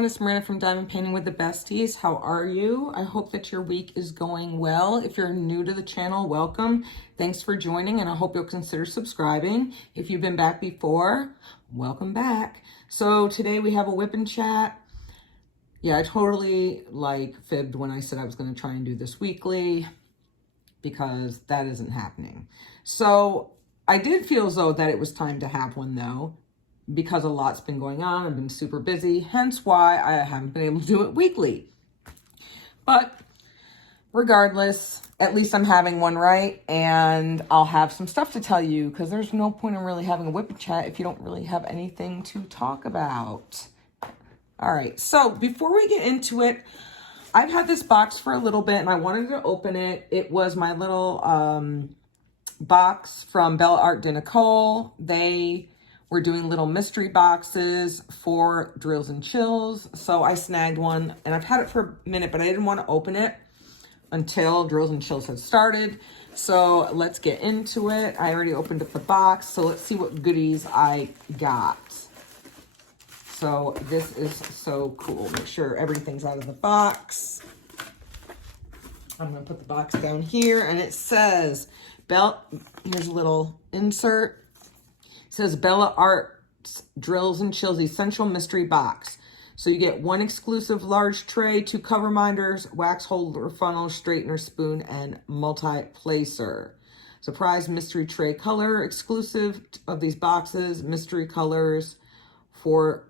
everyone, it's Marina from Diamond Painting with the Besties. How are you? I hope that your week is going well. If you're new to the channel, welcome. Thanks for joining, and I hope you'll consider subscribing. If you've been back before, welcome back. So today we have a whip and chat. Yeah, I totally fibbed when I said I was going to try and do this weekly because that isn't happening. So I did feel as though that it was time to have one though, because a lot's been going on. I've been super busy, hence why I haven't been able to do it weekly. But regardless, at least I'm having one, right? And I'll have some stuff to tell you, because there's no point in really having a whip and chat if you don't really have anything to talk about. All right, so before we get into it, I've had this box for a little bit and I wanted to open it. It was my little box from Bella Art de Nicole. They were doing little mystery boxes for Drills and Chills. So I snagged one and I've had it for a minute, but I didn't want to open it until Drills and Chills had started. So let's get into it. I already opened up the box. So let's see what goodies I got. So this is so cool. Make sure everything's out of the box. I'm going to put the box down here and it says, here's a little insert. It says Bella Arts Drills and Chills Essential Mystery Box. So you get one exclusive large tray, 2 cover minders, wax holder, funnel, straightener, spoon, and multi-placer. Surprise mystery tray color exclusive of these boxes. Mystery colors for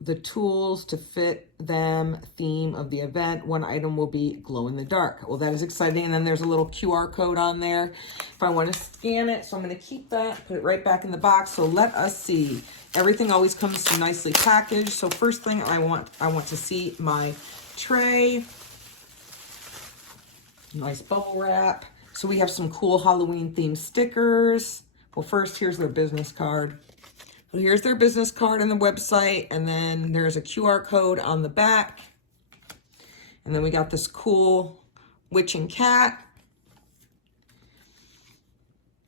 the tools to fit them. Theme of the event. One item will be glow in the dark. Well, that is exciting. And then there's a little QR code on there if I want to scan it. So I'm going to keep that, put it right back in the box. So let us see. Everything always comes nicely packaged. So first thing I want to see my tray. Nice bubble wrap. So we have some cool Halloween themed stickers. Well, first, here's their business card. So here's their business card and the website, and then there's a QR code on the back. And then we got this cool witch and cat.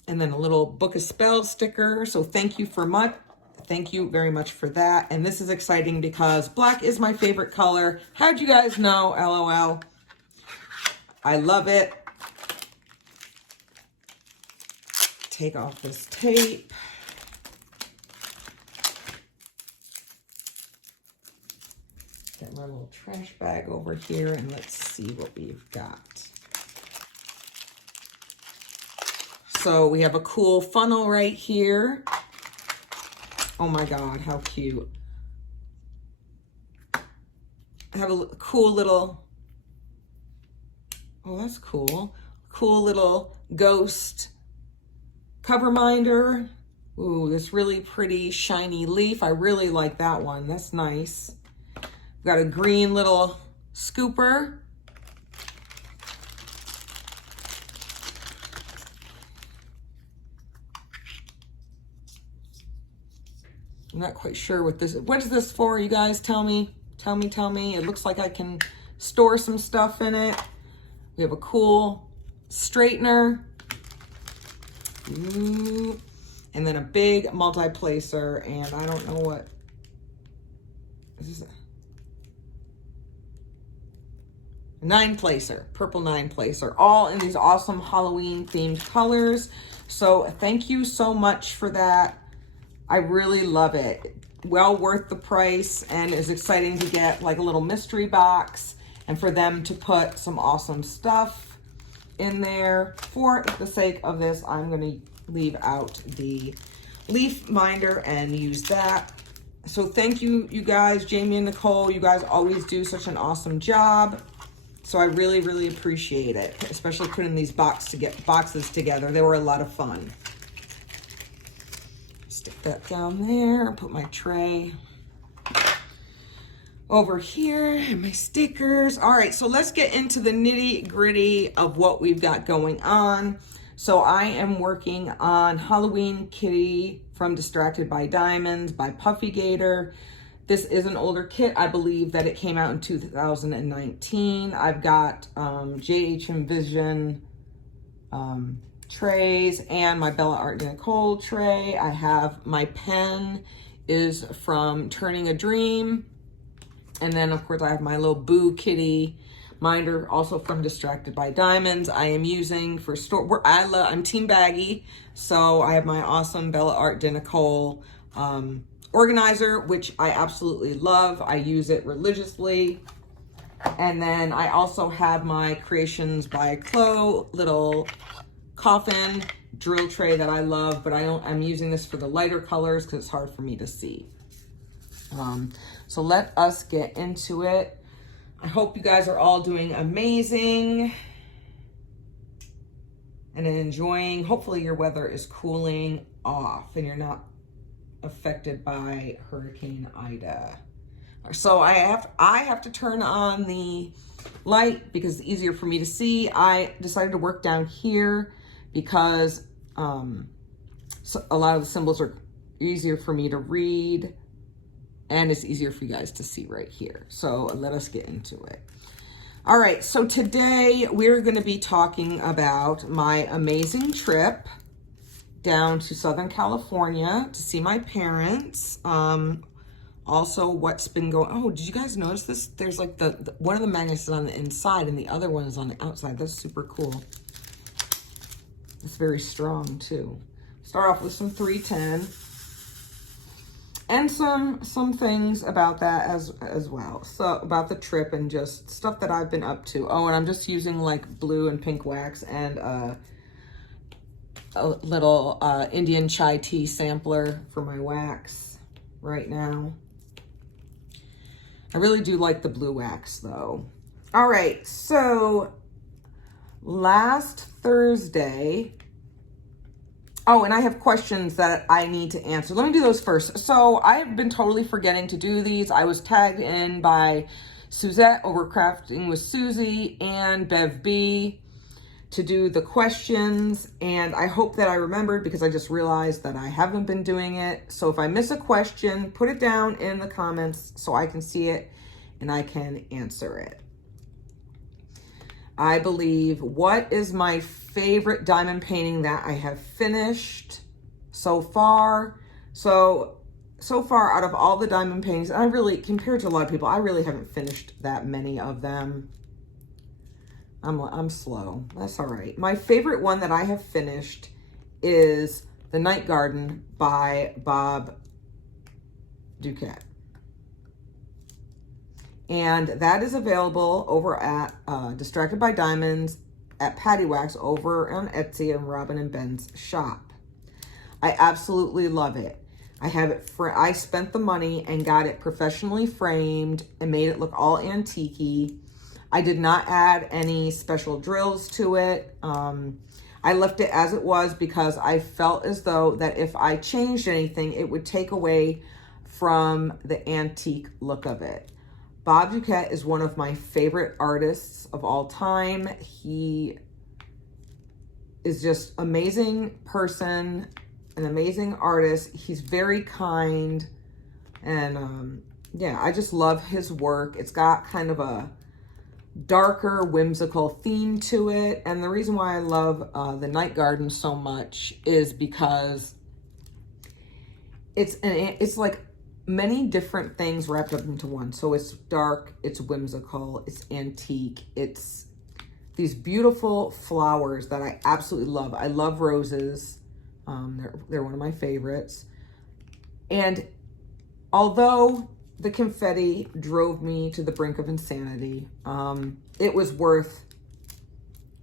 And then a little book of spells sticker. So thank you very much for that. And this is exciting because black is my favorite color. How'd you guys know? LOL. I love it. Take off this tape. Get my little trash bag over here and let's see what we've got. So we have a cool funnel right here. Oh my God, how cute. I have a cool little, oh, that's cool. Cool little ghost cover minder. Ooh, this really pretty shiny leaf. I really like that one. That's nice. Got a green little scooper. I'm not quite sure what this is. What is this for, you guys? Tell me. Tell me. It looks like I can store some stuff in it. We have a cool straightener. Ooh. And then a big multi-placer. And I don't know what. Is this? 9-placer, purple 9-placer, all in these awesome Halloween themed colors. So thank you so much for that. I really love it. Well worth the price, and it's exciting to get like a little mystery box and for them to put some awesome stuff in there. For the sake of this, I'm going to leave out the leaf minder and use that. So thank you, you guys, Jamie and Nicole. You guys always do such an awesome job. So I really, really appreciate it, especially putting these boxes together. They were a lot of fun. Stick that down there, put my tray over here and my stickers. All right, so let's get into the nitty gritty of what we've got going on. So I am working on Halloween Kitty from Distracted by Diamonds by Puffy Gator. This is an older kit. I believe that it came out in 2019. I've got JH Envision trays and my Bella Art de Nicole tray. I have my pen is from Turning a Dream. And then, of course, I have my little Boo Kitty minder, also from Distracted by Diamonds. I am using for store. I'm Team Baggy, so I have my awesome Bella Art de Nicole organizer, which I absolutely love. I use it religiously. And then I also have my Creations by Chloe little coffin drill tray that I love, but I'm using this for the lighter colors because it's hard for me to see. So let us get into it. I hope you guys are all doing amazing and enjoying. Hopefully your weather is cooling off and you're not affected by Hurricane Ida. So I have to turn on the light because it's easier for me to see. I decided to work down here because so a lot of the symbols are easier for me to read, and it's easier for you guys to see right here. So let us get into it. All right, so today we're going to be talking about my amazing trip down to Southern California to see my parents. Also, what's been going, oh, did you guys notice this? There's like one of the magnets is on the inside and the other one is on the outside. That's super cool. It's very strong too. Start off with some 310 and some things about that as well. So about the trip and just stuff that I've been up to. Oh, and I'm just using like blue and pink wax and a little Indian chai tea sampler for my wax right now. I really do like the blue wax though. All right, so last Thursday, oh, and I have questions that I need to answer. Let me do those first. So I've been totally forgetting to do these. I was tagged in by Suzette over Crafting with Susie and Bev B to do the questions, and I hope that I remembered because I just realized that I haven't been doing it. So if I miss a question, put it down in the comments so I can see it and I can answer it. I believe, what is my favorite diamond painting that I have finished so far? So far out of all the diamond paintings, I really, compared to a lot of people, I really haven't finished that many of them. I'm slow. That's all right. My favorite one that I have finished is The Night Garden by Bob Duquette. And that is available over at Distracted by Diamonds at Patty Wax over on Etsy and Robin and Ben's shop. I absolutely love it. I have it I spent the money and got it professionally framed and made it look all antique-y. I did not add any special drills to it. I left it as it was because I felt as though that if I changed anything, it would take away from the antique look of it. Bob Duquette is one of my favorite artists of all time. He is just an amazing person, an amazing artist. He's very kind. And yeah, I just love his work. It's got kind of a darker, whimsical theme to it. And the reason why I love The Night Garden so much is because it's like many different things wrapped up into one. So it's dark, it's whimsical, it's antique, it's these beautiful flowers that I absolutely love. I love roses. They're one of my favorites. And although the confetti drove me to the brink of insanity, it was worth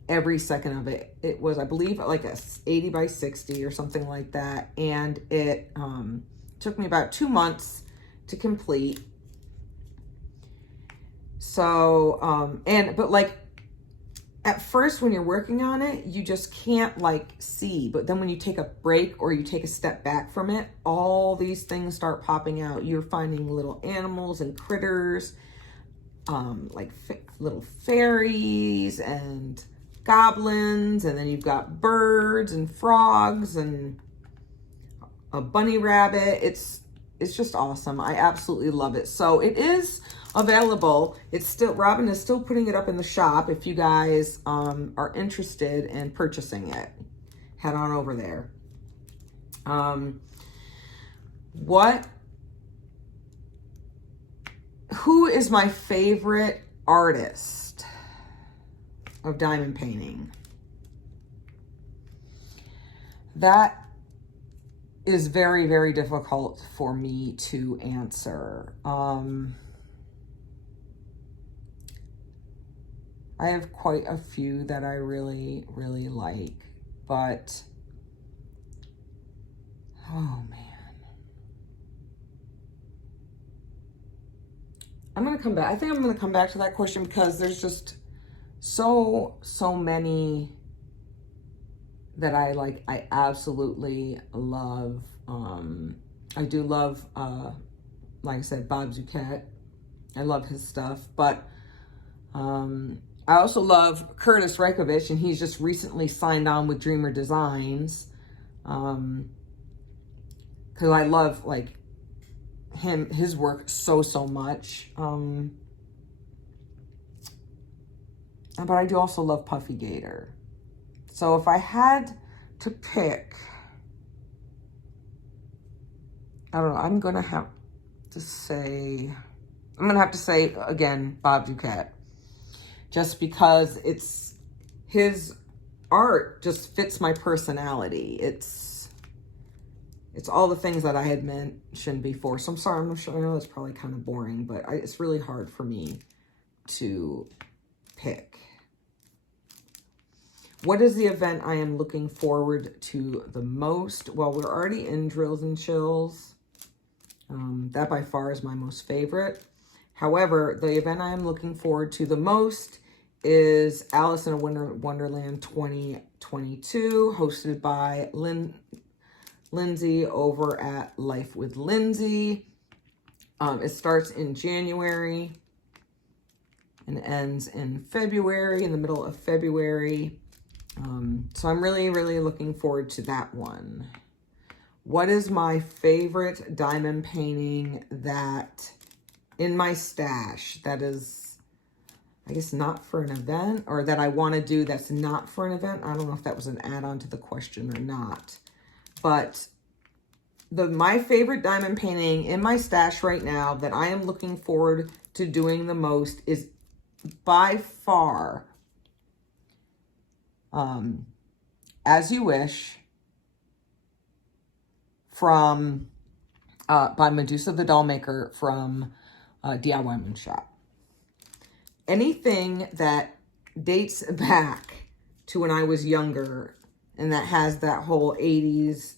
every second of it. It was, I believe, like a 80 by 60 or something like that. And it took me about 2 months to complete. So, but like at first when you're working on it, you just can't like see. But then when you take a break or you take a step back from it, all these things start popping out. You're finding little animals and critters, like little fairies and goblins. And then you've got birds and frogs and a bunny rabbit. It's just awesome. I absolutely love it. So it is available. It's still, Robin is still putting it up in the shop. If you guys are interested in purchasing it, head on over there. who is my favorite artist of diamond painting? That is very, very difficult for me to answer. I have quite a few that I really, really like, but, oh man. I'm going to come back. I think I'm going to come back to that question because there's just so many that I like. I absolutely love. I do love, like I said, Bob Duquette. I love his stuff, but I also love Curtis Reichovich, and he's just recently signed on with Dreamer Designs. Because I love like his work so much. But I do also love Puffy Gator. So if I had to pick, I don't know, I'm going to have to say again, Bob Duquette. Just because his art just fits my personality. It's all the things that I had mentioned before. So I'm sorry, I'm sure, I know it's probably kind of boring, but it's really hard for me to pick. What is the event I am looking forward to the most? Well, we're already in Drills and Chills. That by far is my most favorite. However, the event I am looking forward to the most is Alice in Wonderland 2022, hosted by Lindsay over at Life with Lindsay. It starts in January and ends in February, in the middle of February. So I'm really, really looking forward to that one. What is my favorite diamond painting that in my stash that is, I guess, not for an event, or that I want to do that's not for an event? I don't know if that was an add-on to the question or not. But my favorite diamond painting in my stash right now that I am looking forward to doing the most is by far As You Wish from by Medusa the Dollmaker from DIY Moon Shop. Anything that dates back to when I was younger and that has that whole 80s,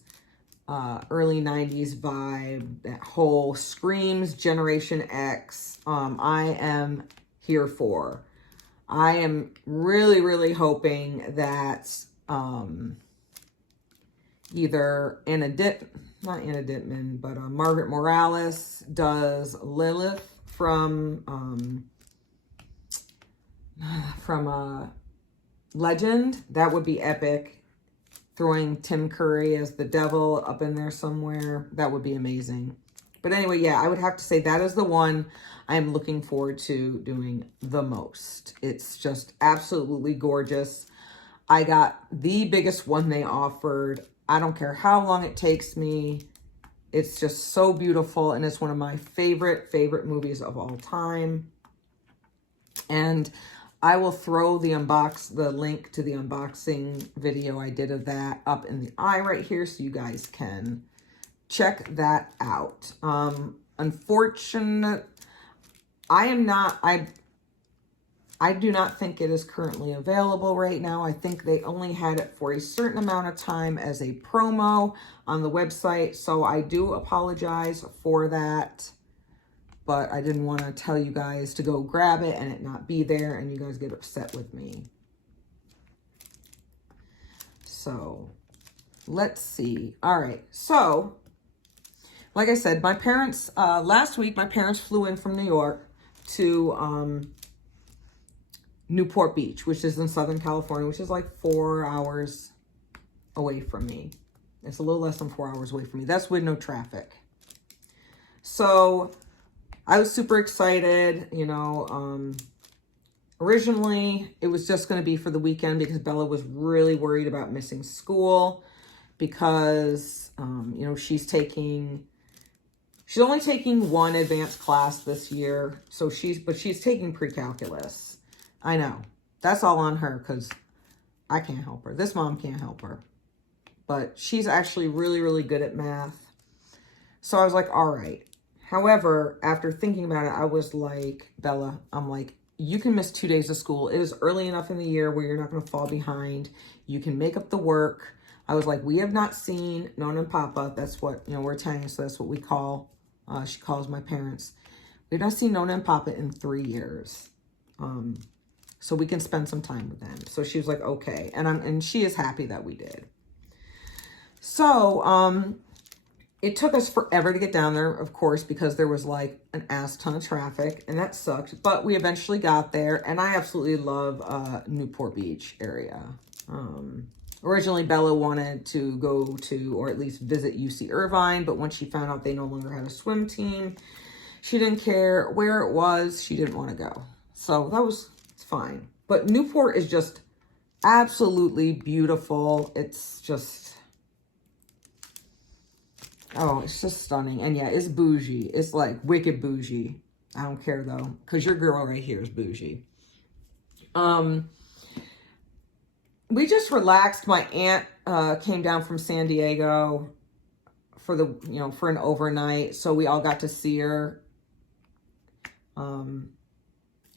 early 90s vibe, that whole Screams Generation X, I am here for. I am really, really hoping that either not Anna Dittman, but Margaret Morales does Lilith from Legend. That would be epic. Throwing Tim Curry as the devil up in there somewhere. That would be amazing. But anyway, yeah, I would have to say that is the one I am looking forward to doing the most. It's just absolutely gorgeous. I got the biggest one they offered. I don't care how long it takes me. It's just so beautiful, and it's one of my favorite movies of all time. And I will throw the link to the unboxing video I did of that up in the eye right here so you guys can check that out. Unfortunate, I do not think it is currently available right now. I think they only had it for a certain amount of time as a promo on the website. So I do apologize for that. But I didn't want to tell you guys to go grab it and it not be there and you guys get upset with me. So let's see. All right. So like I said, my parents, last week, my parents flew in from New York to Newport Beach, which is in Southern California, which is like 4 hours away from me. It's a little less than 4 hours away from me. That's with no traffic. So I was super excited, you know. Originally, it was just going to be for the weekend because Bella was really worried about missing school because, you know, she's taking She's only taking one advanced class this year. So she's taking pre-calculus. I know. That's all on her because I can't help her. This mom can't help her. But she's actually really, really good at math. So I was like, all right. However, after thinking about it, I was like, Bella, I'm like, you can miss 2 days of school. It is early enough in the year where you're not going to fall behind. You can make up the work. I was like, we have not seen Nona and Papa. That's what, you know, we're Italian, so that's what we call, she calls my parents. We've not seen Nona and Papa in 3 years. So we can spend some time with them. So she was like, okay. And she is happy that we did. So, it took us forever to get down there, of course, because there was like an ass ton of traffic and that sucked. But we eventually got there and I absolutely love Newport Beach area. Originally, Bella wanted to go to, or at least visit UC Irvine. But when she found out they no longer had a swim team, she didn't care where it was. She didn't want to go. So that was fine. But Newport is just absolutely beautiful. It's just... oh, it's just stunning. And yeah, it's bougie. It's like wicked bougie. I don't care though, because your girl right here is bougie. We just relaxed. My aunt came down from San Diego for the, you know, for an overnight. So we all got to see her.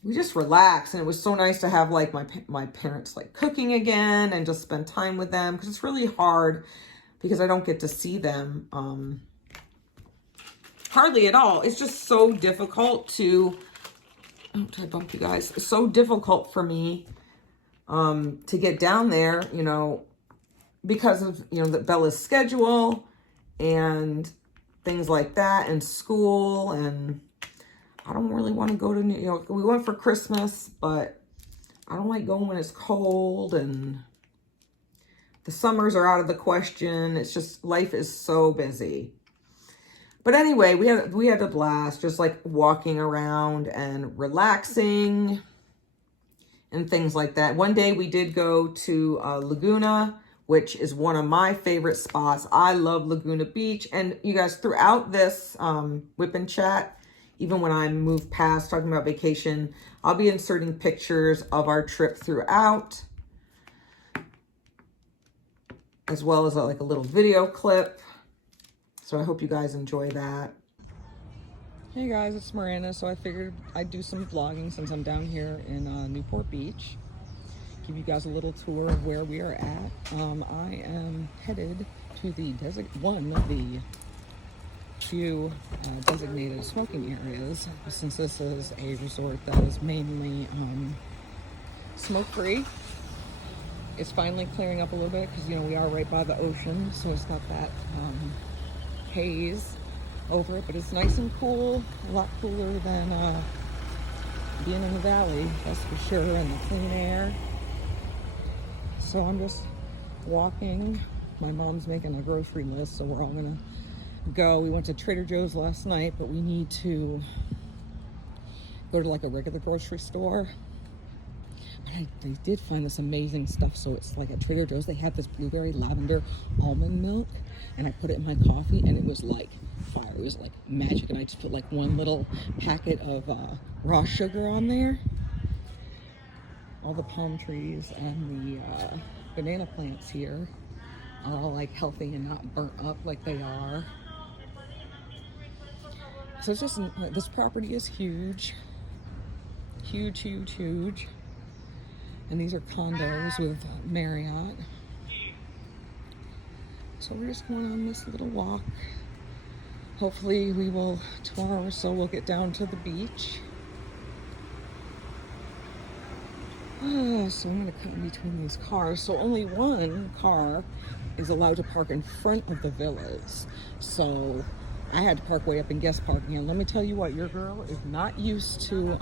We just relaxed, and it was so nice to have like my parents like cooking again and just spend time with them, because it's really hard because I don't get to see them hardly at all. It's just so difficult to, oh, did I bump you guys? It's so difficult for me to get down there, you know, because of, you know, the Bella's schedule and things like that, and school, and I don't really want to go to New York. We went for Christmas, but I don't like going when it's cold, and the summers are out of the question. It's just, life is so busy. But anyway, we had a blast, just like walking around and relaxing and things like that. One day we did go to Laguna, which is one of my favorite spots. I love Laguna Beach. And you guys, throughout this whip and chat, even when I move past talking about vacation, I'll be inserting pictures of our trip throughout, as well as like a little video clip. So I hope you guys enjoy that. Hey guys, it's Miranda. So I figured I'd do some vlogging since I'm down here in Newport Beach. Give you guys a little tour of where we are at. I am headed to the one of the few designated smoking areas, since this is a resort that is mainly smoke-free. It's finally clearing up a little bit because, you know, we are right by the ocean, so it's not that haze over it, but it's nice and cool, a lot cooler than being in the valley, that's for sure, and the clean air. So I'm just walking. My mom's making a grocery list, so we're all gonna go. We went to Trader Joe's last night, but we need to go to like a regular grocery store. But they did find this amazing stuff. So it's like at Trader Joe's, they have this blueberry lavender almond milk, and I put it in my coffee, and it was like fire. It was like magic. And I just put like one little packet of raw sugar on there. All the palm trees and the banana plants here are all like healthy and not burnt up like they are. So it's just, this property is huge. Huge, huge, huge. And these are condos with Marriott. So we're just going on this little walk. Hopefully we will, tomorrow or so, we'll get down to the beach. So I'm gonna cut in between these cars. So only one car is allowed to park in front of the villas. So I had to park way up in guest parking. And let me tell you what, your girl is not used to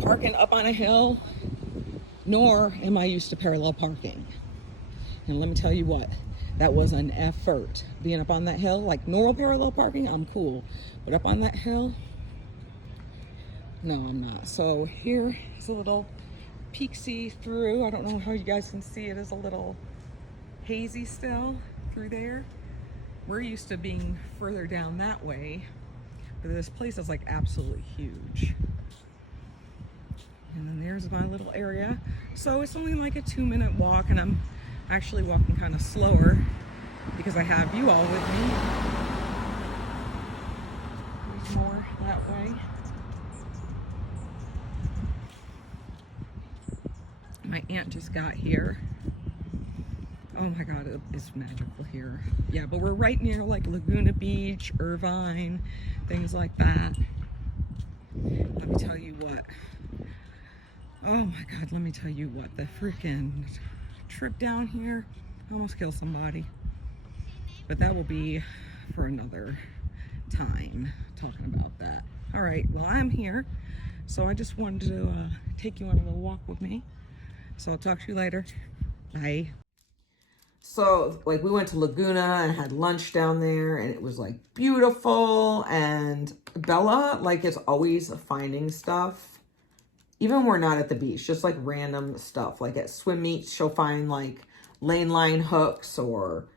parking up on a hill, nor am I used to parallel parking. And let me tell you what, that was an effort. Being up on that hill, like normal parallel parking, I'm cool. But up on that hill, no, I'm not. So here is a little peek see through. I don't know how you guys can see it. Is a little hazy still through there. We're used to being further down that way, but this place is like absolutely huge. And then there's my little area. So it's only like a 2-minute walk, and I'm actually walking kind of slower because I have you all with me. There's more that way. My aunt just got here. Oh my God, it's magical here. Yeah, but we're right near like Laguna Beach, Irvine, things like that. Let me tell you what. Oh my God, let me tell you what. The freaking trip down here almost killed somebody. But that will be for another time, talking about that. All right, well, I'm here. So I just wanted to take you on a little walk with me. So I'll talk to you later. Bye. So, like, we went to Laguna and had lunch down there, and it was, like, beautiful. And Bella, like, is always finding stuff. Even when we're not at the beach, just, like, random stuff. Like, at swim meets, she'll find, like, lane line hooks or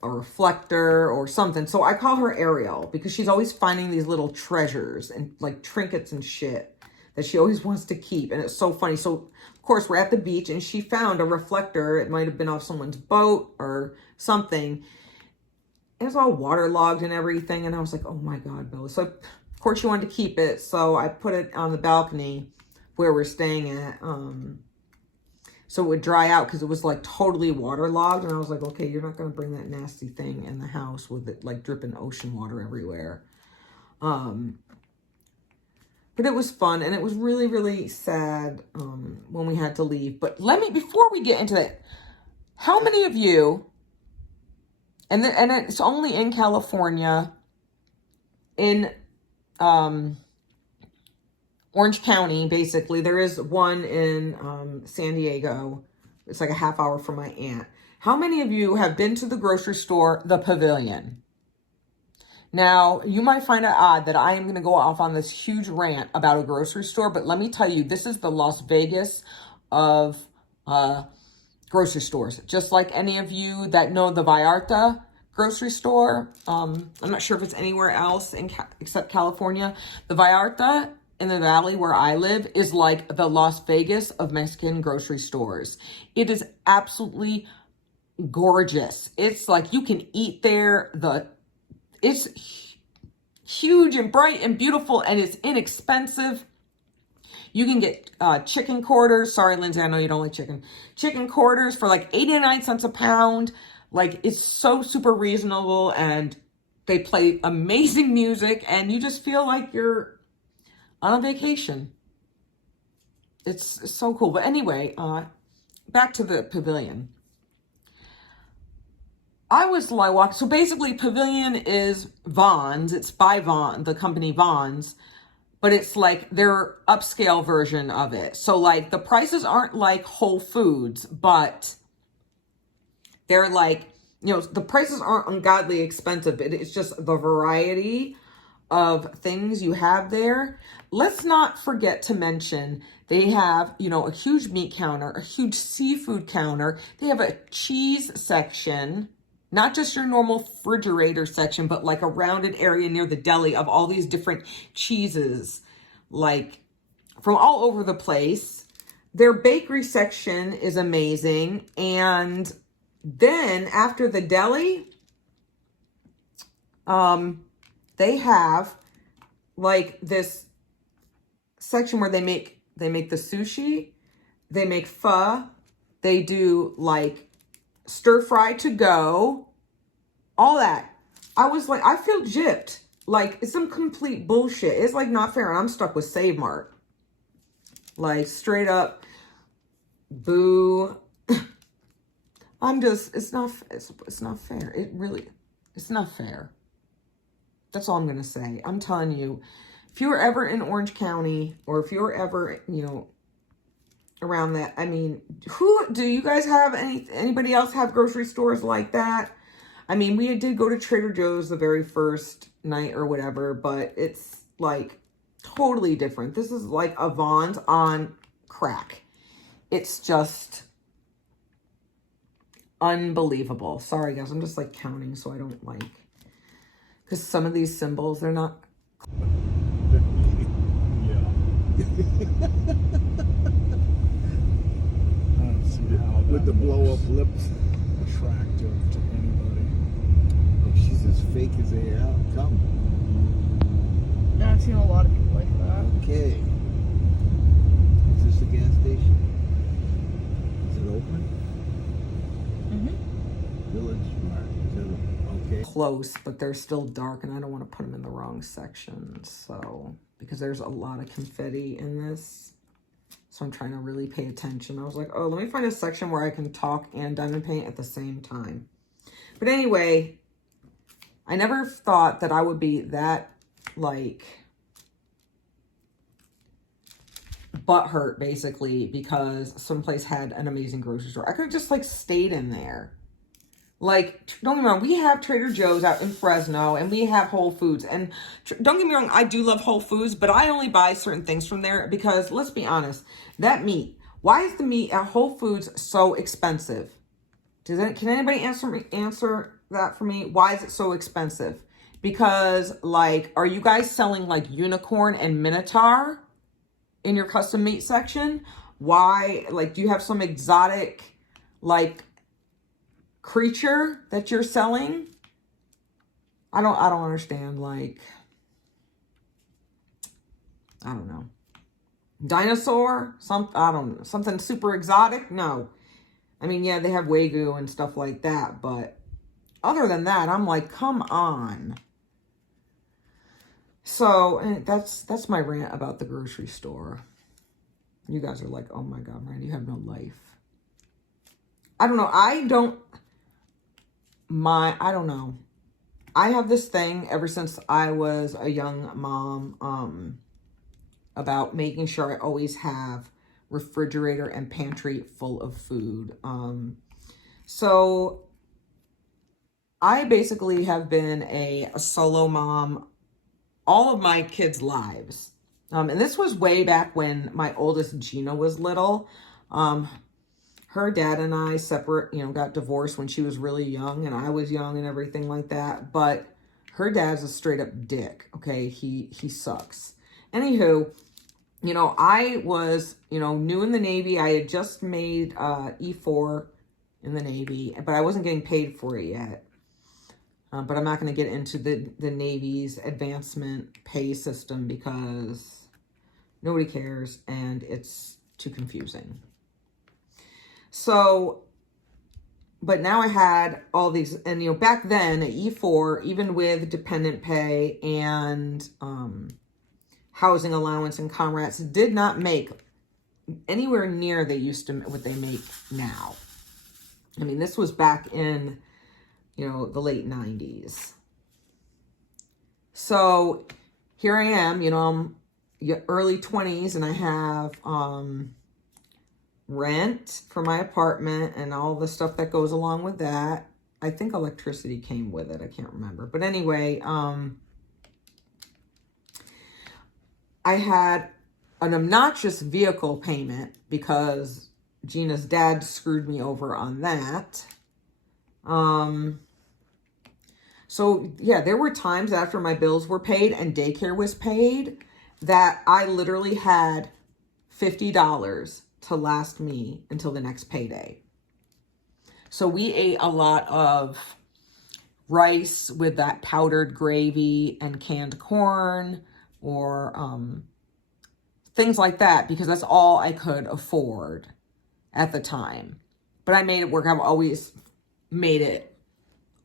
a reflector or something. So I call her Ariel because she's always finding these little treasures and, like, trinkets and shit that she always wants to keep. And it's so funny. So, of course, we're at the beach and she found a reflector. It might have been off someone's boat or something. It was all waterlogged and everything. And I was like, oh my God, Bella. So, of course, she wanted to keep it. So I put it on the balcony where we're staying at. So it would dry out because it was like totally waterlogged. And I was like, okay, you're not going to bring that nasty thing in the house with it like dripping ocean water everywhere. But it was fun, and it was really, really sad when we had to leave. But before we get into that, how many of you, and it's only in California, in Orange County, basically. There is one in San Diego. It's like a half hour from my aunt. How many of you have been to the grocery store, the Pavilion? Now, you might find it odd that I am going to go off on this huge rant about a grocery store, but let me tell you, this is the Las Vegas of grocery stores. Just like any of you that know the Vallarta grocery store, I'm not sure if it's anywhere else except California. The Vallarta in the valley where I live is like the Las Vegas of Mexican grocery stores. It is absolutely gorgeous. It's like you can eat there. It's huge and bright and beautiful, and it's inexpensive. You can get chicken quarters. Sorry, Lindsay, I know you don't like chicken. Chicken quarters for like 89 cents a pound. Like, it's so super reasonable, and they play amazing music, and you just feel like you're on a vacation. It's so cool. But anyway, back to the Pavilion. I was like walking. So basically, Pavilion is Vons. It's by Vons, the company Vons, but it's like their upscale version of it. So like the prices aren't like Whole Foods, but they're like, you know, the prices aren't ungodly expensive. It's just the variety of things you have there. Let's not forget to mention they have, you know, a huge meat counter, a huge seafood counter. They have a cheese section. Not just your normal refrigerator section, but like a rounded area near the deli of all these different cheeses, like from all over the place. Their bakery section is amazing. And then after the deli, they have like this section where they make the sushi, they make pho, they do like stir fry to go, all that. I was like, I feel gypped. Like, it's some complete bullshit. It's like not fair. And I'm stuck with Save Mart. Like, straight up, boo. It's not fair. It's not fair. That's all I'm going to say. I'm telling you, if you were ever in Orange County, or if you were ever, you know, around that, I mean, do you guys have anybody else have grocery stores like that? I mean, we did go to Trader Joe's the very first night or whatever, but it's like totally different. This is like a Vons on crack. It's just unbelievable. Sorry, guys. I'm just like counting so I don't like... Because some of these symbols, they're not... With the blow-up lips, attractive to anybody. Oh, she's as fake as they are. Come. Yeah, I've seen a lot of people like that. Okay. Is this a gas station? Is it open? Village Mart. Is it okay? Close, but they're still dark, and I don't want to put them in the wrong section. So, because there's a lot of confetti in this. So I'm trying to really pay attention. I was like, oh, let me find a section where I can talk and diamond paint at the same time. But anyway, I never thought that I would be that, like, butthurt, basically, because someplace had an amazing grocery store. I could have just, like, stayed in there. Like, don't get me wrong, we have Trader Joe's out in Fresno, and we have Whole Foods. And don't get me wrong, I do love Whole Foods, but I only buy certain things from there because, let's be honest, that meat, why is the meat at Whole Foods so expensive? Can anybody answer that for me? Why is it so expensive? Because, like, are you guys selling, like, unicorn and minotaur in your custom meat section? Why, like, do you have some exotic, like, creature that you're selling? I don't understand. Like, I don't know, dinosaur, I don't know, something super exotic. No, I mean, yeah, they have Wagyu and stuff like that, but other than that, I'm like, come on. So, and that's my rant about the grocery store. You guys are like, oh my God, Randy, you have no life. I don't know. I don't know. I have this thing ever since I was a young mom, about making sure I always have refrigerator and pantry full of food. So I basically have been a solo mom all of my kids' lives. And this was way back when my oldest Gina was little. Her dad and I got divorced when she was really young and I was young and everything like that. But her dad's a straight up dick. Okay. He sucks. Anywho, I was, new in the Navy. I had just made, E4 in the Navy, but I wasn't getting paid for it yet. But I'm not going to get into the Navy's advancement pay system because nobody cares and it's too confusing. So, but now I had all these, and back then at E4, even with dependent pay and housing allowance and comrades, did not make anywhere near what they make now. I mean, this was back in, the late 90s. So here I am, I'm early 20s, and I have rent for my apartment and all the stuff that goes along with that. I think electricity came with it. I can't remember. But anyway, I had an obnoxious vehicle payment because Gina's dad screwed me over on that. So yeah, there were times after my bills were paid and daycare was paid that I literally had $50 to last me until the next payday. So we ate a lot of rice with that powdered gravy and canned corn or things like that because that's all I could afford at the time. But I made it work. I've always made it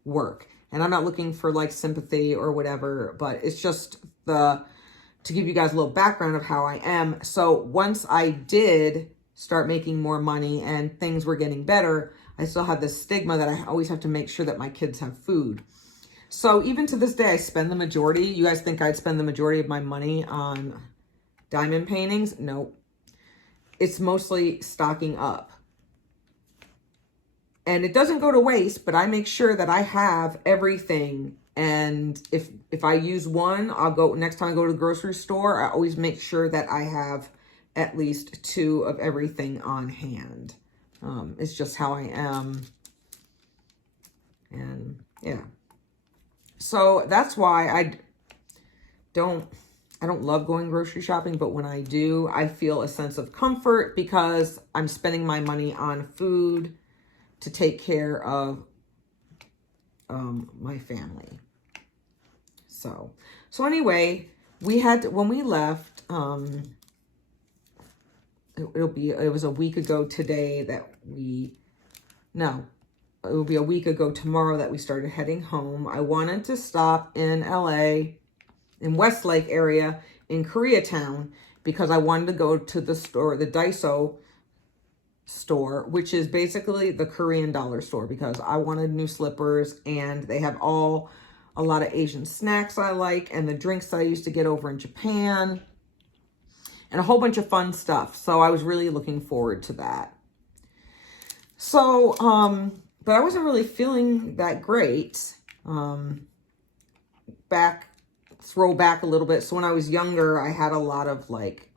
work. And I'm not looking for like sympathy or whatever, but it's just to give you guys a little background of how I am. So once I did start making more money and things were getting better, I still have this stigma that I always have to make sure that my kids have food. So even to this day, I spend the majority. You guys think I'd spend the majority of my money on diamond paintings? Nope. It's mostly stocking up. And it doesn't go to waste, but I make sure that I have everything. And if I use one, next time I go to the grocery store, I always make sure that I have at least 2 of everything on hand. It's just how I am. And yeah. So that's why I don't love going grocery shopping, but when I do, I feel a sense of comfort because I'm spending my money on food to take care of my family. So anyway, when we left, it was a week ago today that it will be a week ago tomorrow that we started heading home. I wanted to stop in LA, in Westlake area, in Koreatown, because I wanted to go to the store, the Daiso store, which is basically the Korean dollar store, because I wanted new slippers, and they have a lot of Asian snacks I like, and the drinks that I used to get over in Japan, and a whole bunch of fun stuff. So I was really looking forward to that. So, but I wasn't really feeling that great. Throw back a little bit. So when I was younger, I had a lot of like,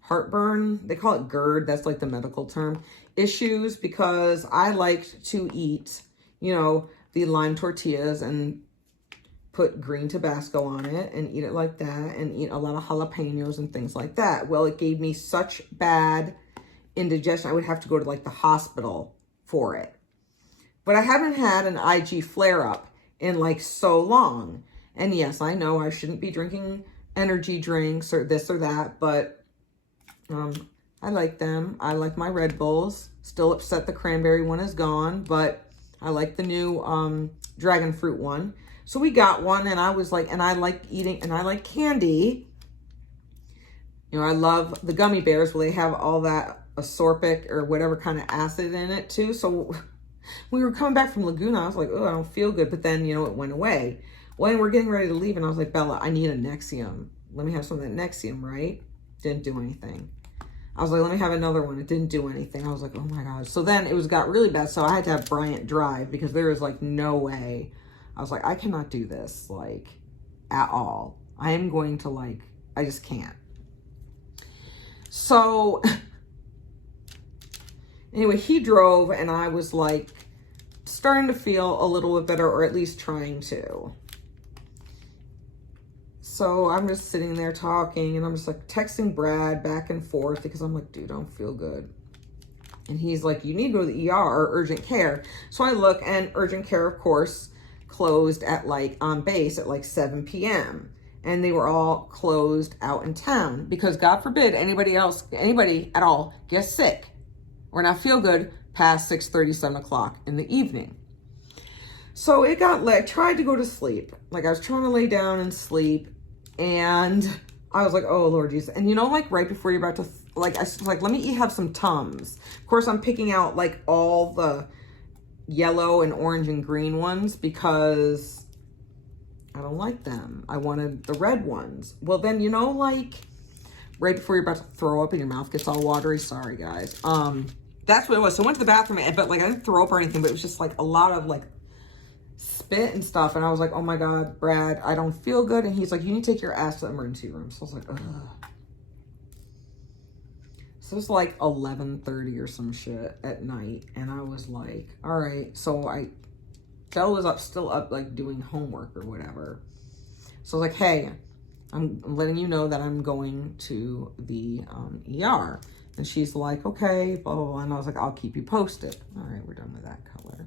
heartburn. They call it GERD. That's like the medical term. Issues, because I liked to eat, the lime tortillas and put green Tabasco on it and eat it like that, and eat a lot of jalapenos and things like that. Well, it gave me such bad indigestion. I would have to go to like the hospital for it. But I haven't had an IG flare up in like so long. And yes, I know I shouldn't be drinking energy drinks or this or that, but I like them. I like my Red Bulls. Still upset the cranberry one is gone, but I like the new dragon fruit one. So we got one, and I was like, and I like eating, and I like candy. I love the gummy bears where they have all that ascorbic or whatever kind of acid in it too. So we were coming back from Laguna. I was like, oh, I don't feel good. But then, it went away. Well, and we're getting ready to leave, and I was like, Bella, I need a Nexium. Let me have some of that Nexium, right? Didn't do anything. I was like, let me have another one. It didn't do anything. I was like, oh my gosh. So then it got really bad. So I had to have Bryant drive, because there is like no way. I was like, I cannot do this, like, at all. I am going to I just can't. So anyway, he drove, and I was like starting to feel a little bit better, or at least trying to. So I'm just sitting there talking, and I'm just like texting Brad back and forth, because I'm like, dude, I don't feel good. And he's like, you need to go to the ER or urgent care. So I look, and urgent care, of course, closed at on base at 7 p.m. And they were all closed out in town, because God forbid anybody at all gets sick or not feel good past 6:30, 7 o'clock in the evening. So it got late. I tried to go to sleep. I was trying to lay down and sleep. And I was like, oh, Lord Jesus. And right before you're about to, I was like, let me have some Tums. Of course, I'm picking out all the yellow and orange and green ones, because I don't like them. I wanted the red ones. Well, then, right before you're about to throw up and your mouth gets all watery. Sorry, guys. That's what it was. So I went to the bathroom, but I didn't throw up or anything, but it was just a lot of spit and stuff. And I was like, oh my God, Brad, I don't feel good. And he's like, you need to take your ass to the emergency room. So I was like, ugh. So it was 11:30 or some shit at night. And I was like, all right. So Bella was still up, doing homework or whatever. So I was like, hey, I'm letting you know that I'm going to the ER. And she's like, okay, blah, blah, blah. And I was like, I'll keep you posted. All right, we're done with that color.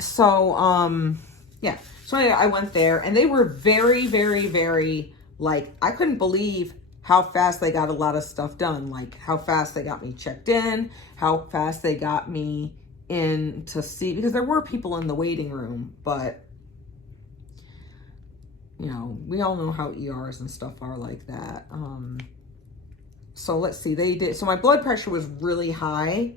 So, yeah. So anyway, I went there, and they were very, very, very, I couldn't believe how fast they got a lot of stuff done. How fast they got me checked in, how fast they got me in to see, because there were people in the waiting room, but we all know how ERs and stuff are like that. So let's see, so my blood pressure was really high.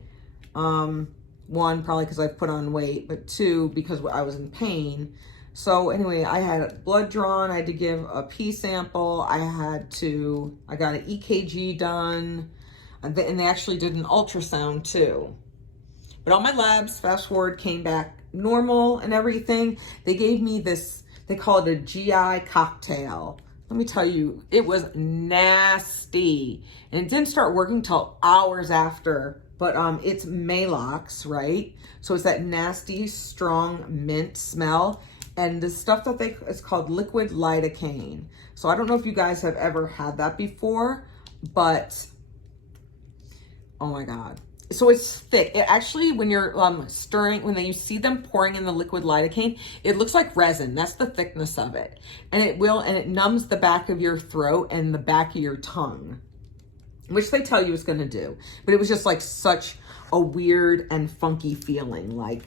One, probably because I put on weight, but two, because I was in pain. So anyway, I had blood drawn. I had to give a pee sample. I got an EKG done, and they actually did an ultrasound too. But all my labs, fast forward, came back normal and everything. They gave me this, they call it a GI cocktail. Let me tell you, it was nasty. And it didn't start working till hours after but it's Malox, right? So it's that nasty, strong mint smell. And the stuff that it's called liquid lidocaine. So I don't know if you guys have ever had that before, but oh my God. So it's thick. It actually, when you're stirring, when you see them pouring in the liquid lidocaine, it looks like resin. That's the thickness of it. And it numbs the back of your throat and the back of your tongue, which they tell you it's going to do. But it was just like such a weird and funky feeling. Like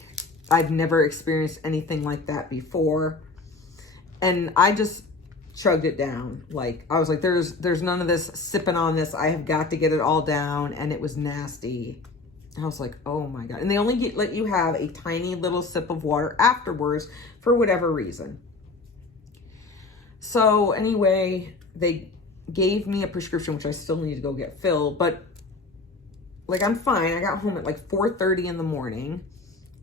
I've never experienced anything like that before. And I just chugged it down. Like I was like, there's none of this sipping on this. I have got to get it all down. And it was nasty. I was like, oh my God. And they only let you have a tiny little sip of water afterwards for whatever reason. So anyway, they gave me a prescription, which I still need to go get filled, but like, I'm fine. I got home at like 4:30 in the morning,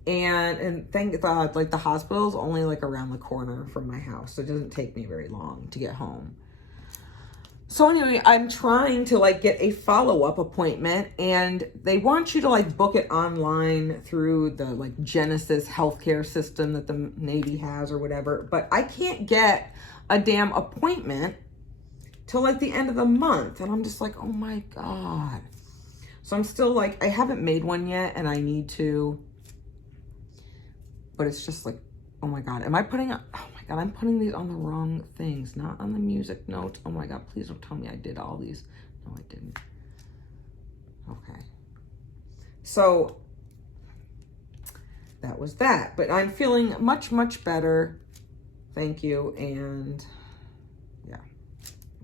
and thank God, like the hospital is only like around the corner from my house. So it doesn't take me very long to get home. So anyway, I'm trying to like get a follow-up appointment, and they want you to like book it online through the like Genesis healthcare system that the Navy has or whatever. But I can't get a damn appointment till like the end of the month. And I'm just like, oh my God. So I'm still like, I haven't made one yet, and I need to, but it's just like, oh my God, am I putting, oh my God, I'm putting these on the wrong things, not on the music notes. Oh my God, please don't tell me I did all these. No, I didn't. Okay. So that was that, but I'm feeling much, much better. Thank you. And yeah,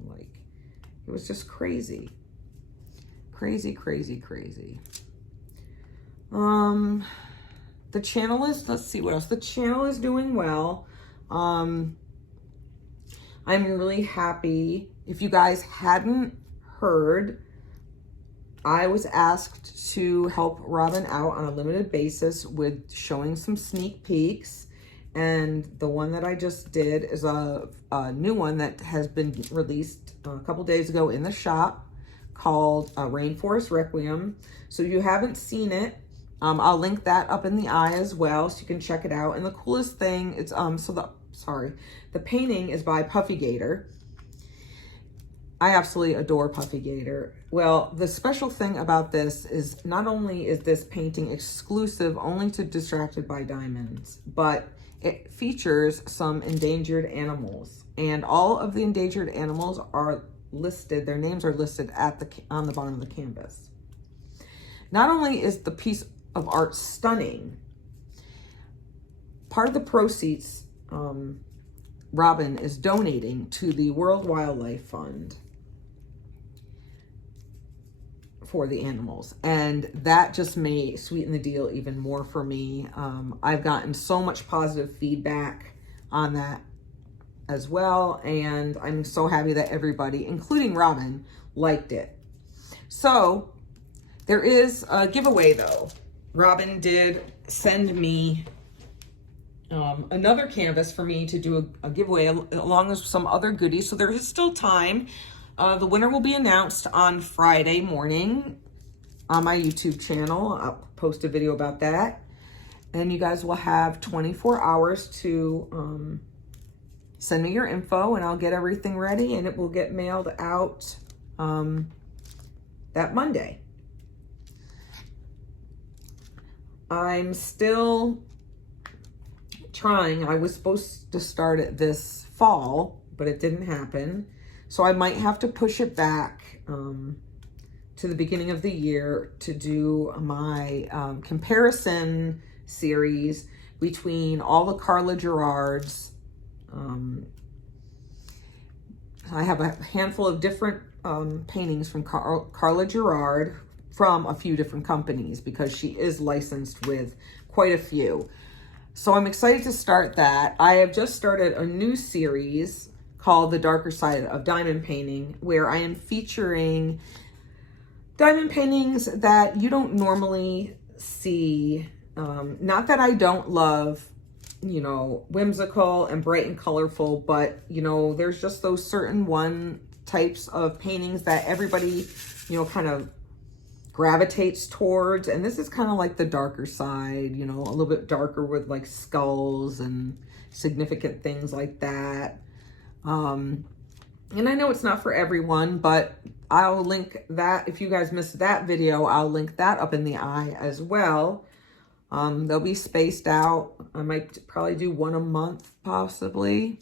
like it was just crazy. Crazy, crazy, crazy. The channel is, let's see what else. The channel is doing well. I'm really happy. If you guys hadn't heard, I was asked to help Robin out on a limited basis with showing some sneak peeks. And the one that I just did is a new one that has been released a couple days ago in the shop called Rainforest Requiem. So if you haven't seen it, I'll link that up in the eye as well, so you can check it out. And the coolest thing is, the painting is by Puffy Gator. I absolutely adore Puffy Gator. Well, the special thing about this is not only is this painting exclusive only to Distracted by Diamonds, but it features some endangered animals, and all of the endangered animals are listed. Their names are listed on the bottom of the canvas. Not only is the piece of art stunning, part of the proceeds Robin is donating to the World Wildlife Fund for the animals, and that just may sweeten the deal even more for me. I've gotten so much positive feedback on that as well, and I'm so happy that everybody, including Robin, liked it. So there is a giveaway though. Robin did send me another canvas for me to do a giveaway along with some other goodies. So there is still time. The winner will be announced on Friday morning on my YouTube channel. I'll post a video about that. And you guys will have 24 hours to send me your info, and I'll get everything ready, and it will get mailed out that Monday. I'm still trying. I was supposed to start it this fall, but it didn't happen. So I might have to push it back to the beginning of the year to do my comparison series between all the Carla Gerards. I have a handful of different paintings from Carla Gerard from a few different companies because she is licensed with quite a few. So I'm excited to start that. I have just started a new series called The Darker Side of Diamond Painting, where I am featuring diamond paintings that you don't normally see. Not that I don't love, you know, whimsical and bright and colorful, but, you know, there's just those certain types of paintings that everybody, you know, kind of gravitates towards. And this is kind of like the darker side, you know, a little bit darker with like skulls and significant things like that. And I know it's not for everyone, but I'll link that. If you guys missed that video, I'll link that up in the eye as well. They'll be spaced out. I might probably do one a month, possibly.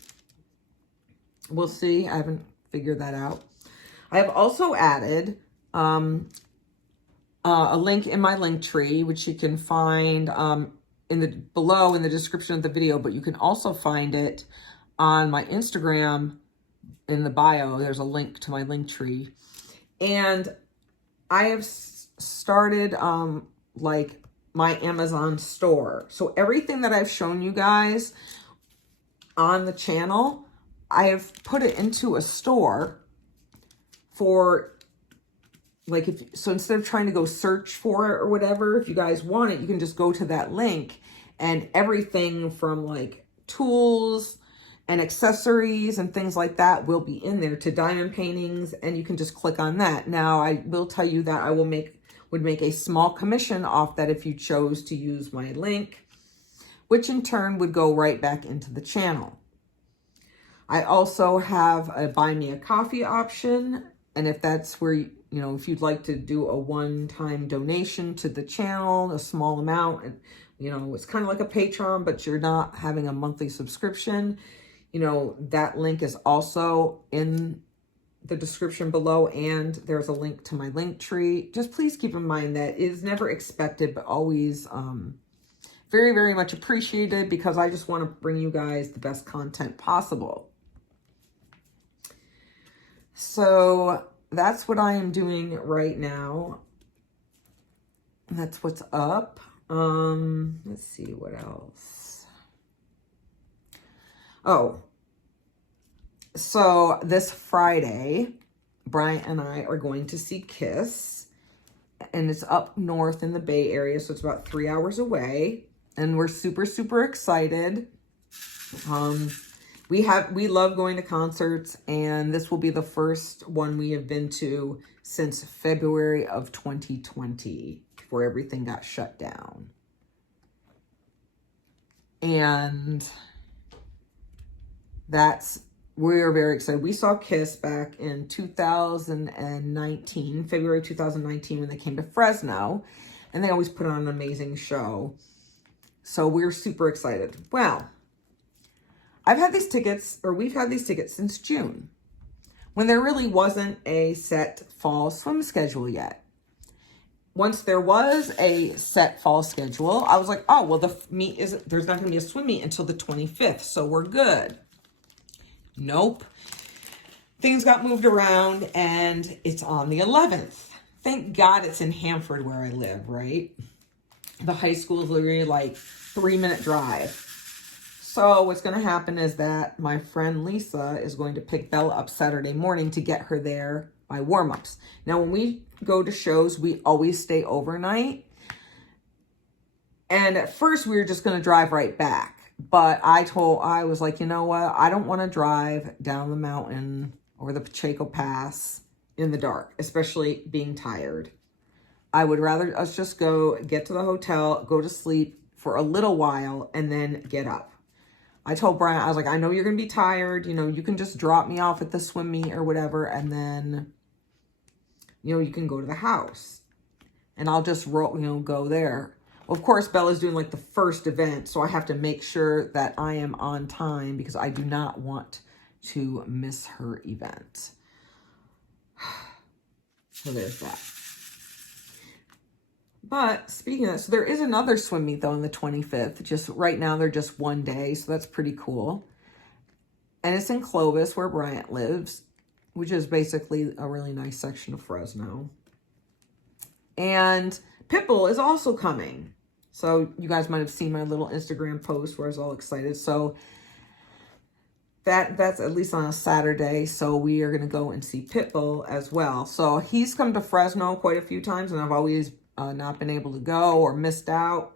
We'll see. I haven't figured that out. I have also added a link in my link tree, which you can find below in the description of the video, but you can also find it on my Instagram. In the bio, there's a link to my link tree. And I have started like my Amazon store. So everything that I've shown you guys on the channel, I have put it into a store for like, so instead of trying to go search for it or whatever, if you guys want it, you can just go to that link, and everything from like tools and accessories and things like that will be in there, to diamond paintings, and you can just click on that. Now, I will tell you that I would make a small commission off that if you chose to use my link, which in turn would go right back into the channel. I also have a buy me a coffee option, and if that's where, you know, if you'd like to do a one-time donation to the channel, a small amount, and you know, it's kind of like a Patreon, but you're not having a monthly subscription, you know, that link is also in the description below, and there's a link to my link tree. Just please keep in mind that it is never expected, but always very, very much appreciated, because I just want to bring you guys the best content possible. So that's what I am doing right now. That's what's up. Let's see what else. Oh, so this Friday, Brian and I are going to see Kiss, and it's up north in the Bay Area, so it's about 3 hours away, and we're super, super excited. We love going to concerts, and this will be the first one we have been to since February of 2020, before everything got shut down. And we're very excited. We saw Kiss back in 2019, February 2019, when they came to Fresno, and they always put on an amazing show. So we're super excited. Well, we've had these tickets since June, when there really wasn't a set fall swim schedule yet. Once there was a set fall schedule, I was like, oh, well, there's not going to be a swim meet until the 25th, so we're good. Nope. Things got moved around, and it's on the 11th. Thank God it's in Hanford where I live, right? The high school is literally like 3-minute drive. So what's going to happen is that my friend Lisa is going to pick Bella up Saturday morning to get her there by warm-ups. Now, when we go to shows, we always stay overnight. And at first, we were just going to drive right back. But I was like, you know what? I don't want to drive down the mountain or the Pacheco Pass in the dark, especially being tired. I would rather us just go get to the hotel, go to sleep for a little while, and then get up. I told Brian, I was like, I know you're going to be tired. You know, you can just drop me off at the swim meet or whatever, and then, you know, you can go to the house. And I'll just go there. Of course, Bella's doing like the first event, so I have to make sure that I am on time, because I do not want to miss her event. So there's that. But speaking of that, so there is another swim meet though on the 25th. Just right now, they're just one day, so that's pretty cool. And it's in Clovis, where Bryant lives, which is basically a really nice section of Fresno. And Pitbull is also coming. So you guys might have seen my little Instagram post where I was all excited. So that's at least on a Saturday. So we are going to go and see Pitbull as well. So he's come to Fresno quite a few times, and I've always not been able to go or missed out.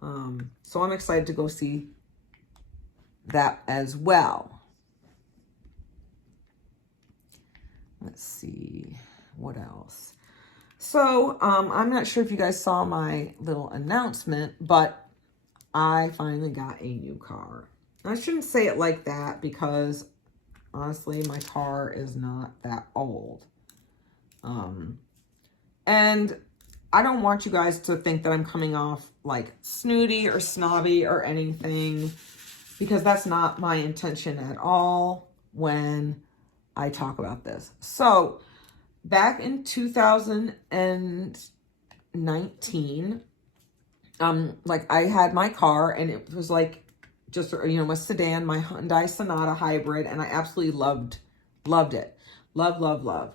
So I'm excited to go see that as well. Let's see what else. So, I'm not sure if you guys saw my little announcement, but I finally got a new car. I shouldn't say it like that because honestly, my car is not that old. And I don't want you guys to think that I'm coming off like snooty or snobby or anything, because that's not my intention at all when I talk about this. So, back in 2019, like I had my car and it was like just, a sedan, my Hyundai Sonata hybrid, and I absolutely loved it. Love.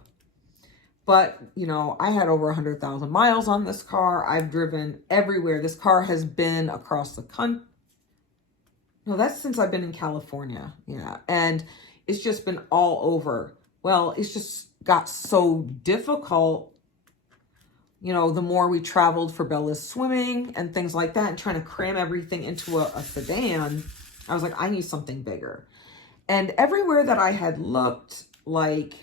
But, I had over 100,000 miles on this car. I've driven everywhere. This car has been across the country. No, that's since I've been in California. Yeah. And it's just been all over. Well, it's just got so difficult, the more we traveled for Bella's swimming and things like that, and trying to cram everything into a sedan. I was like, I need something bigger. And everywhere that I had looked, like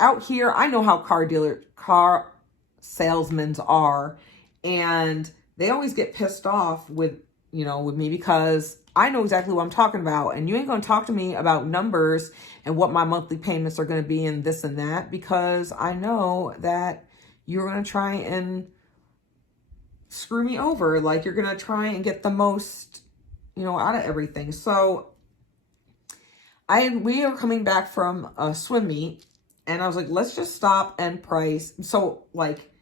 out here, I know how car salesmen are, and they always get pissed off with me because I know exactly what I'm talking about, and you ain't going to talk to me about numbers and what my monthly payments are going to be and this and that, because I know that you're going to try and screw me over. Like, you're going to try and get the most, out of everything. So we are coming back from a swim meet, and I was like, let's just stop and price. So like,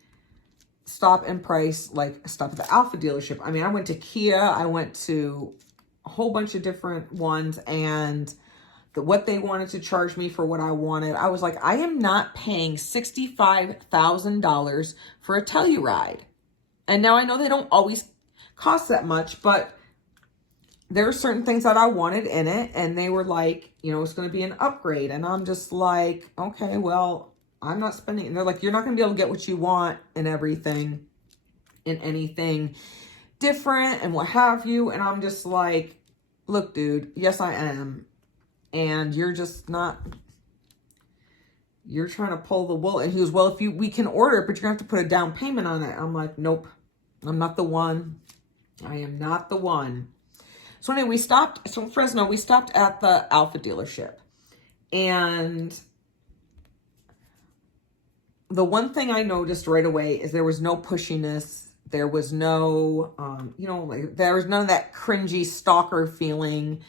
stop at the Alpha dealership. I mean, I went to Kia, I went to a whole bunch of different ones, and what they wanted to charge me for what I wanted, I was like, I am not paying $65,000 for a Telluride. And now I know they don't always cost that much, but there are certain things that I wanted in it, and they were like, it's going to be an upgrade. And I'm just like, okay, well, I'm not spending. And they're like, you're not going to be able to get what you want and everything in anything different and what have you. And I'm just like, look, dude, yes, I am. And you're just not, you're trying to pull the wool. And he goes, well, we can order it, but you're going to have to put a down payment on it. I'm like, nope, I'm not the one. I am not the one. So anyway, in Fresno, we stopped at the Alpha dealership. And the one thing I noticed right away is there was no pushiness. There was no, there was none of that cringy stalker feeling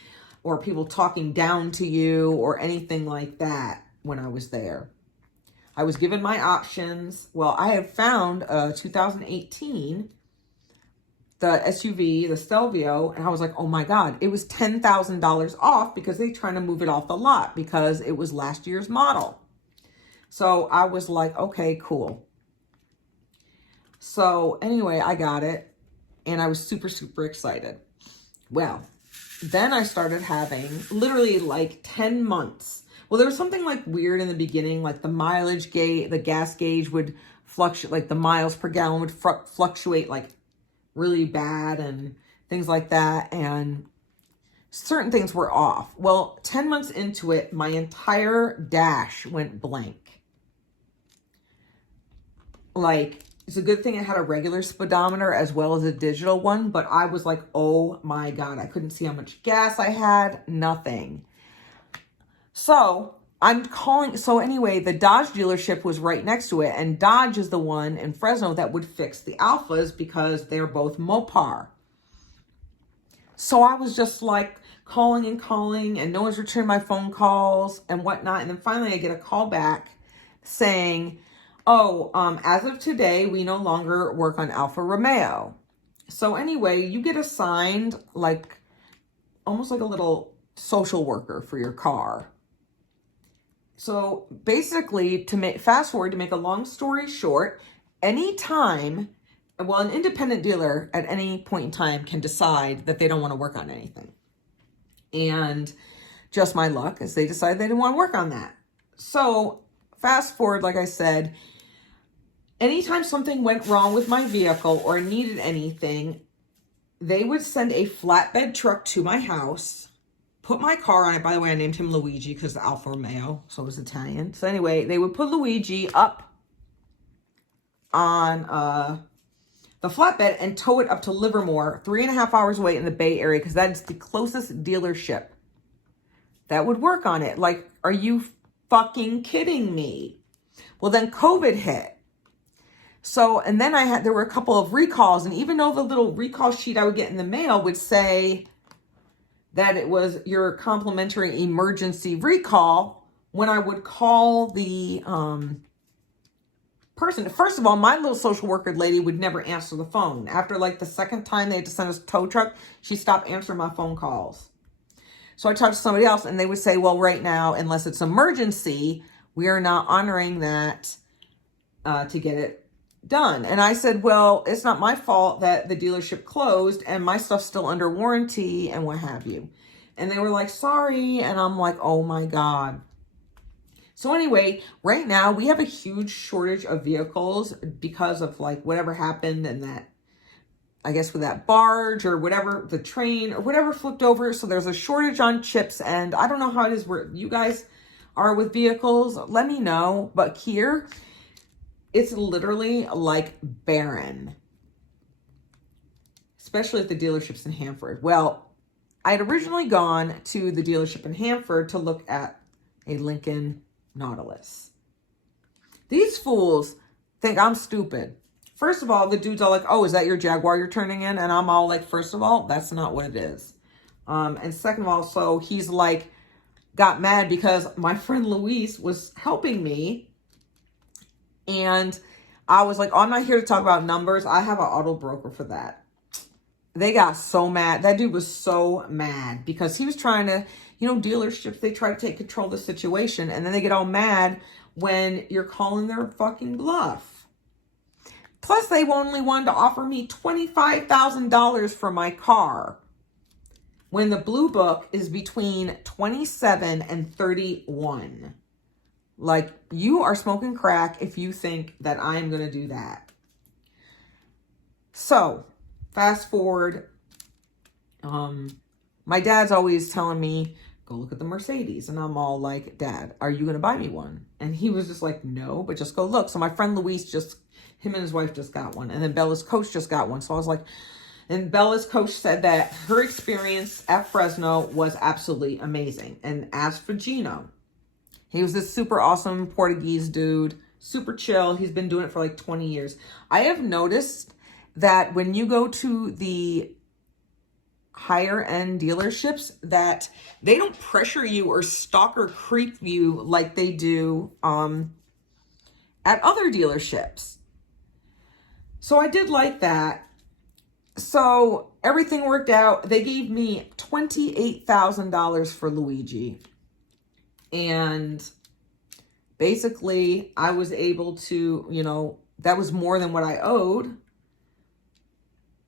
or people talking down to you or anything like that when I was there. I was given my options. Well, I had found a 2018, the SUV, the Stelvio, and I was like, oh my God, it was $10,000 off because they're trying to move it off the lot because it was last year's model. So I was like, okay, cool. So anyway, I got it and I was super, super excited. Well, then I started having literally like 10 months. Well, there was something like weird in the beginning, like the mileage gauge, the gas gauge would fluctuate, like the miles per gallon would fluctuate like really bad and things like that. And certain things were off. Well, 10 months into it, my entire dash went blank. Like, it's a good thing it had a regular speedometer as well as a digital one, but I was like, oh my God, I couldn't see how much gas I had, nothing. So anyway, the Dodge dealership was right next to it, and Dodge is the one in Fresno that would fix the Alphas because they're both Mopar. So I was just like calling, and no one's returning my phone calls and whatnot. And then finally I get a call back saying, as of today, we no longer work on Alfa Romeo. So anyway, you get assigned like almost like a little social worker for your car. So basically, fast forward to make a long story short, anytime, well, an independent dealer at any point in time can decide that they don't want to work on anything. And just my luck is they decided they didn't want to work on that. So fast forward, like I said, anytime something went wrong with my vehicle or needed anything, they would send a flatbed truck to my house, put my car on it. By the way, I named him Luigi because the Alfa Romeo, so it was Italian. So anyway, they would put Luigi up on the flatbed and tow it up to Livermore, 3.5 hours away in the Bay Area, because that is the closest dealership that would work on it. Like, are you fucking kidding me? Well, then COVID hit. So, and then there were a couple of recalls, and even though the little recall sheet I would get in the mail would say that it was your complimentary emergency recall, when I would call the person, first of all, my little social worker lady would never answer the phone. After like the second time they had to send us a tow truck, she stopped answering my phone calls. So I talked to somebody else, and they would say, well, right now, unless it's emergency, we are not honoring that to get it done. And I said, well, it's not my fault that the dealership closed and my stuff's still under warranty and what have you. And they were like, sorry. And I'm like, oh my God. So anyway, right now we have a huge shortage of vehicles because of like whatever happened, and that, I guess, with that barge or whatever, the train or whatever flipped over. So there's a shortage on chips, and I don't know how it is where you guys are with vehicles. Let me know. But here, it's literally like barren, especially at the dealerships in Hanford. Well, I had originally gone to the dealership in Hanford to look at a Lincoln Nautilus. These fools think I'm stupid. First of all, the dude's all like, oh, is that your Jaguar you're turning in? And I'm all like, first of all, that's not what it is. And second of all, so he's like, got mad because my friend Luis was helping me. And I was like, oh, I'm not here to talk about numbers. I have an auto broker for that. They got so mad. That dude was so mad because he was trying to, dealerships, they try to take control of the situation, and then they get all mad when you're calling their fucking bluff. Plus, they only wanted to offer me $25,000 for my car when the blue book is between 27 and 31. Like, you are smoking crack if you think that I am going to do that. So, fast forward. My dad's always telling me, go look at the Mercedes. And I'm all like, Dad, are you going to buy me one? And he was just like, no, but just go look. So my friend Luis him and his wife just got one. And then Bella's coach just got one. So I was like, and Bella's coach said that her experience at Fresno was absolutely amazing. And as for Gino, he was this super awesome Portuguese dude, super chill. He's been doing it for like 20 years. I have noticed that when you go to the higher end dealerships, that they don't pressure you or stalk or creep you like they do at other dealerships. So I did like that. So everything worked out. They gave me $28,000 for Luigi. And basically I was able to, that was more than what I owed.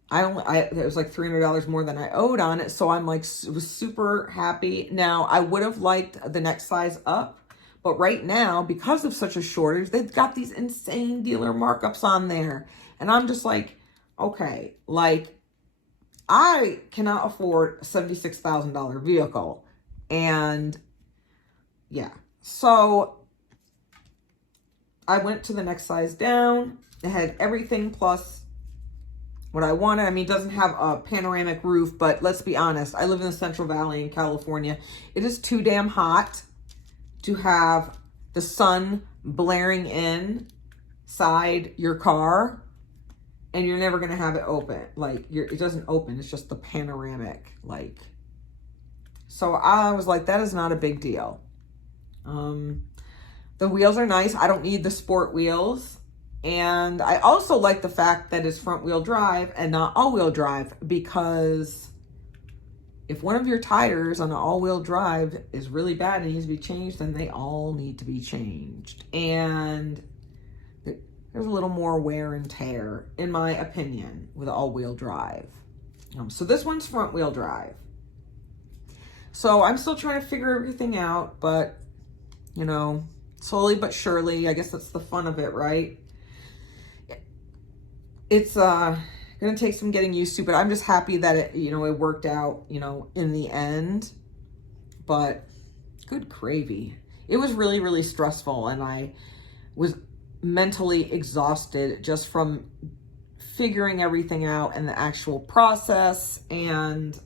It was like $300 more than I owed on it. So I'm like, was super happy. Now, I would have liked the next size up, but right now, because of such a shortage, they've got these insane dealer markups on there. And I'm just like, okay, like, I cannot afford a $76,000 vehicle. And yeah, so I went to the next size down. It had everything plus what I wanted. I mean, it doesn't have a panoramic roof, but let's be honest. I live in the Central Valley in California. It is too damn hot to have the sun blaring inside your car, and you're never going to have it open. Like, it doesn't open. It's just the panoramic, like. So I was like, that is not a big deal. The wheels are nice. I don't need the sport wheels. And I also like the fact that it's front wheel drive and not all wheel drive, because if one of your tires on an all wheel drive is really bad and needs to be changed, then they all need to be changed. And there's a little more wear and tear, in my opinion, with all wheel drive. So this one's front wheel drive. So I'm still trying to figure everything out, but slowly but surely, I guess that's the fun of it, right? It's going to take some getting used to, but I'm just happy that it worked out, in the end. But good gravy. It was really, really stressful, and I was mentally exhausted just from figuring everything out and the actual process. And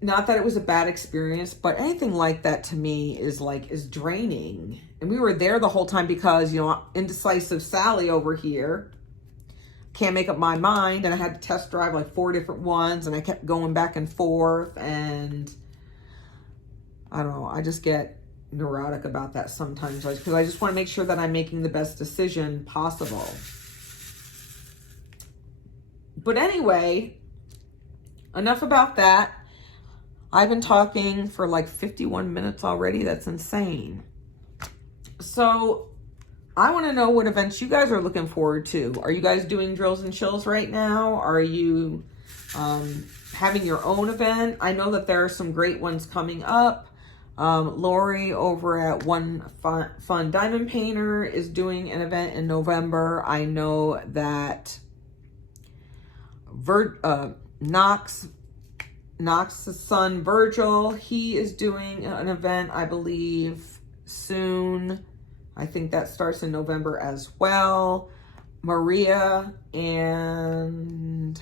not that it was a bad experience, but anything like that to me is draining. And we were there the whole time because, indecisive Sally over here can't make up my mind, and I had to test drive like 4 different ones, and I kept going back and forth, and I don't know, I just get neurotic about that sometimes because I just want to make sure that I'm making the best decision possible. But anyway, enough about that. I've been talking for like 51 minutes already. That's insane. So I want to know what events you guys are looking forward to. Are you guys doing drills and chills right now? Are you having your own event? I know that there are some great ones coming up. Lori over at One Fun Diamond Painter is doing an event in November. I know that Knox's son Virgil, he is doing an event, I believe, soon. I think that starts in November as well. Maria and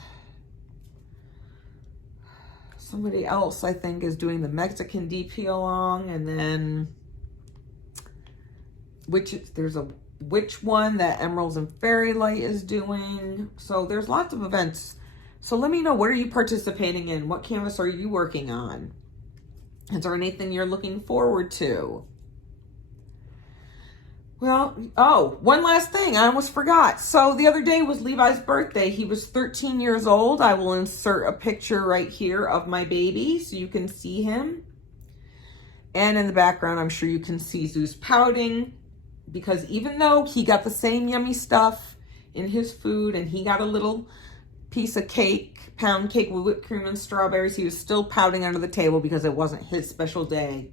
somebody else, I think, is doing the Mexican DP along. And then there's a witch one that Emeralds and Fairy Light is doing. So there's lots of events. So let me know, what are you participating in? What canvas are you working on? Is there anything you're looking forward to? Well, one last thing. I almost forgot. So the other day was Levi's birthday. He was 13 years old. I will insert a picture right here of my baby so you can see him. And in the background, I'm sure you can see Zeus pouting, because even though he got the same yummy stuff in his food and he got a little piece of cake, pound cake with whipped cream and strawberries, he was still pouting under the table because it wasn't his special day.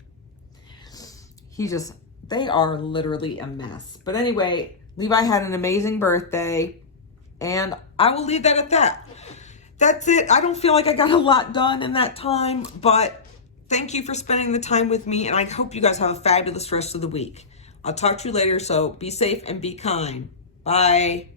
They are literally a mess. But anyway, Levi had an amazing birthday, and I will leave that at that. That's it. I don't feel like I got a lot done in that time, but thank you for spending the time with me, and I hope you guys have a fabulous rest of the week. I'll talk to you later, so be safe and be kind. Bye.